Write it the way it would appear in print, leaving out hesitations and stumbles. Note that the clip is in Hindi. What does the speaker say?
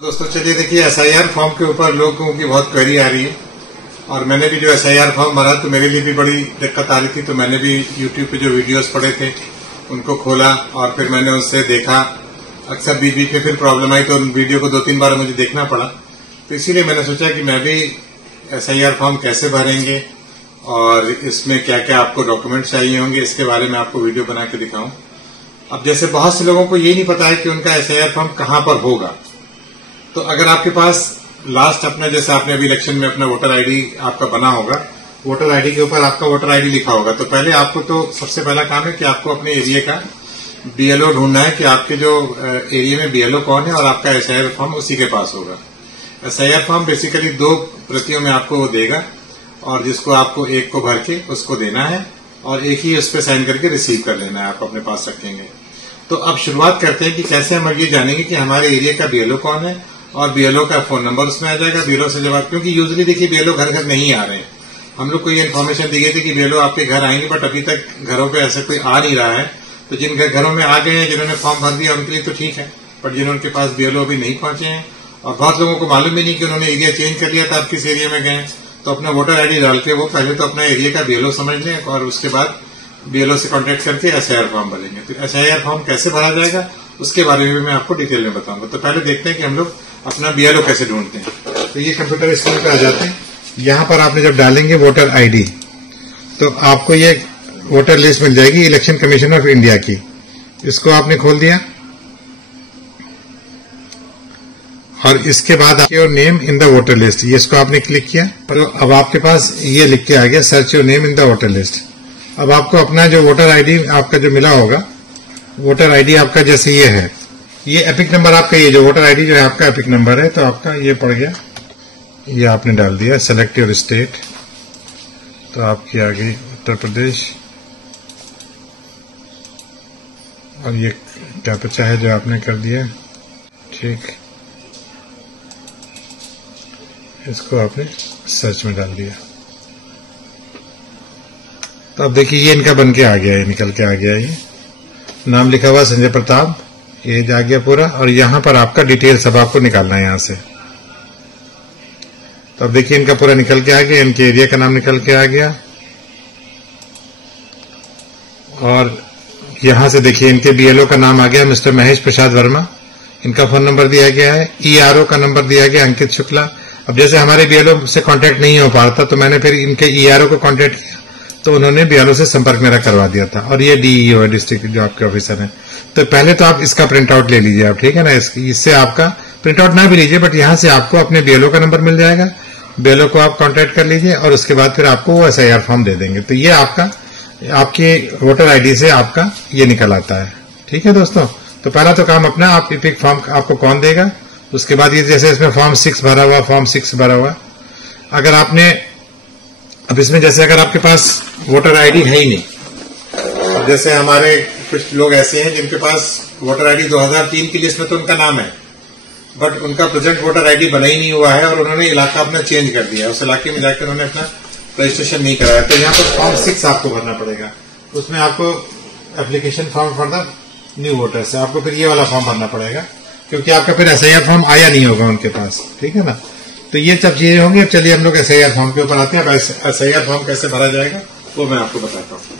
दोस्तों चलिए देखिए एसआईआर फॉर्म के ऊपर लोगों की बहुत क्वेरी आ रही है और मैंने भी जो एसआईआर फॉर्म भरा तो मेरे लिए भी बड़ी दिक्कत आ रही थी। तो मैंने भी यूट्यूब पे जो वीडियोस पड़े थे उनको खोला और फिर मैंने उससे देखा। अक्सर बीच बीच में फिर प्रॉब्लम आई तो उन वीडियो को 2-3 बार मुझे देखना पड़ा। तो इसीलिए मैंने सोचा कि मैं भी एसआईआर फॉर्म कैसे भरेंगे और इसमें क्या क्या आपको डॉक्यूमेंट चाहिए होंगे इसके बारे में आपको वीडियो बना के दिखाऊं। अब जैसे बहुत से लोगों को ये नहीं पता है कि उनका एसआईआर फॉर्म कहां पर होगा। तो अगर आपके पास लास्ट अपना जैसे आपने अभी इलेक्शन में अपना वोटर आईडी आपका बना होगा, वोटर आईडी के ऊपर आपका वोटर आईडी लिखा होगा, तो पहले आपको तो सबसे पहला काम है कि आपको अपने एरिया का बीएलओ ढूंढना है कि आपके जो एरिया में बीएलओ कौन है और आपका एसआईआर फॉर्म उसी के पास होगा। एसआईआर फॉर्म बेसिकली 2 प्रतियों में आपको वो देगा और जिसको आपको एक को भर के उसको देना है और एक ही उस पर साइन करके रिसीव कर लेना है, आप अपने पास रखेंगे। तो अब शुरुआत करते हैं कि कैसे हम ये जानेंगे कि हमारे एरिया का बीएलओ कौन है और बीएलओ का फोन नंबर उसमें आ जाएगा। बीएलओ से जब क्योंकि यूजुअली देखिए बीएलओ घर घर नहीं आ रहे हैं। हम लोग को ये इन्फॉर्मेशन दी गई थी कि बीएलओ आपके घर आएंगे, बट अभी तक घरों पे ऐसा कोई आ नहीं रहा है। तो जिन घरों में आ गए हैं, जिन्होंने फॉर्म भर दिया उनके लिए तो ठीक है, बट जिन्होंने पास बीएलओ अभी नहीं पहुंचे हैं और बहुत लोगों को मालूम भी नहीं कि उन्होंने एरिया चेंज कर लिया था, आप किस एरिया में गए, तो अपना वोटर आईडी डाल के वो पहले तो अपना एरिया का बीएलओ समझ लें और उसके बाद बीएलओ से कांटेक्ट करके एसआईआर फॉर्म भरेंगे। तो एसआईआर फॉर्म कैसे भरा जाएगा उसके बारे में मैं आपको डिटेल में बताऊंगा। तो पहले देखते हैं कि हम लोग अपना बीएलओ कैसे ढूंढते हैं। तो ये कंप्यूटर स्क्रीन पे आ जाते हैं। यहाँ पर आपने जब डालेंगे वोटर आईडी तो आपको ये वोटर लिस्ट मिल जाएगी इलेक्शन कमीशन ऑफ इंडिया की। इसको आपने खोल दिया और इसके बाद your name in the voter list, ये इसको आपने क्लिक किया तो अब आपके पास ये लिख के आ गया search your name in the voter list. अब आपको अपना जो वोटर आईडी आपका जो मिला होगा, वोटर आईडी आपका जैसे ये है, ये एपिक नंबर आपका, ये जो वोटर आईडी जो है आपका एपिक नंबर है, तो आपका ये पड़ गया, ये आपने डाल दिया। सेलेक्ट योर स्टेट, तो आपकी आ गई उत्तर प्रदेश और ये कैप्चा है जो आपने कर दिया, ठीक, इसको आपने सर्च में डाल दिया। तो अब देखिए ये इनका बन के आ गया, ये निकल के आ गया, ये नाम लिखा हुआ संजय प्रताप, एज आ गया पूरा और यहां पर आपका डिटेल सब आपको निकालना है यहां से। तो अब देखिए इनका पूरा निकल के आ गया, इनके एरिया का नाम निकल के आ गया और यहां से देखिए इनके बीएलओ का नाम आ गया मिस्टर महेश प्रसाद वर्मा, इनका फोन नंबर दिया गया है, ईआरओ का नंबर दिया गया अंकित शुक्ला। अब जैसे हमारे बीएलओ से कांटेक्ट नहीं हो पा रहा था तो मैंने फिर इनके ईआरओ को कांटेक्ट किया तो उन्होंने बीएलओ से संपर्क मेरा करवा दिया था और ये डीईओ है, डिस्ट्रिक्ट जो आपके ऑफिसर है। तो पहले तो आप इसका प्रिंट आउट ले लीजिए आप, ठीक है ना। इससे आपका प्रिंट आउट ना भी लीजिए बट यहां से आपको अपने बीएलओ का नंबर मिल जाएगा, बीएलओ को आप कांटेक्ट कर लीजिए और उसके बाद फिर आपको वो एसआईआर फॉर्म दे देंगे। तो ये आपका आपके वोटर आईडी से आपका ये निकल आता है, ठीक है दोस्तों। तो पहला तो काम अपना आप एपिक फॉर्म आपको कौन देगा, उसके बाद ये जैसे इसमें फॉर्म 6 भरा हुआ, फॉर्म 6 भरा हुआ, अगर आपने अब इसमें जैसे अगर आपके पास वोटर आईडी है ही नहीं, जैसे हमारे कुछ लोग ऐसे हैं जिनके पास वोटर आईडी 2003 की लिस्ट में तो उनका नाम है बट उनका प्रेजेंट वोटर आईडी बना ही नहीं हुआ है और उन्होंने इलाका अपना चेंज कर दिया, उस इलाके में जाकर उन्होंने अपना रजिस्ट्रेशन नहीं कराया। तो यहाँ पर फॉर्म 6 आपको भरना पड़ेगा, उसमें आपको application form for the new voters है, आपको फिर ये वाला फॉर्म भरना पड़ेगा क्योंकि आपका फिर एसआईआर फॉर्म आया नहीं होगा उनके पास, ठीक है ना। तो ये सब चीजें होंगी। अब चलिए हम लोग एसआईआर फॉर्म के ऊपर आते हैं। अब एसआईआर फॉर्म कैसे भरा जाएगा वो मैं आपको बताता हूँ।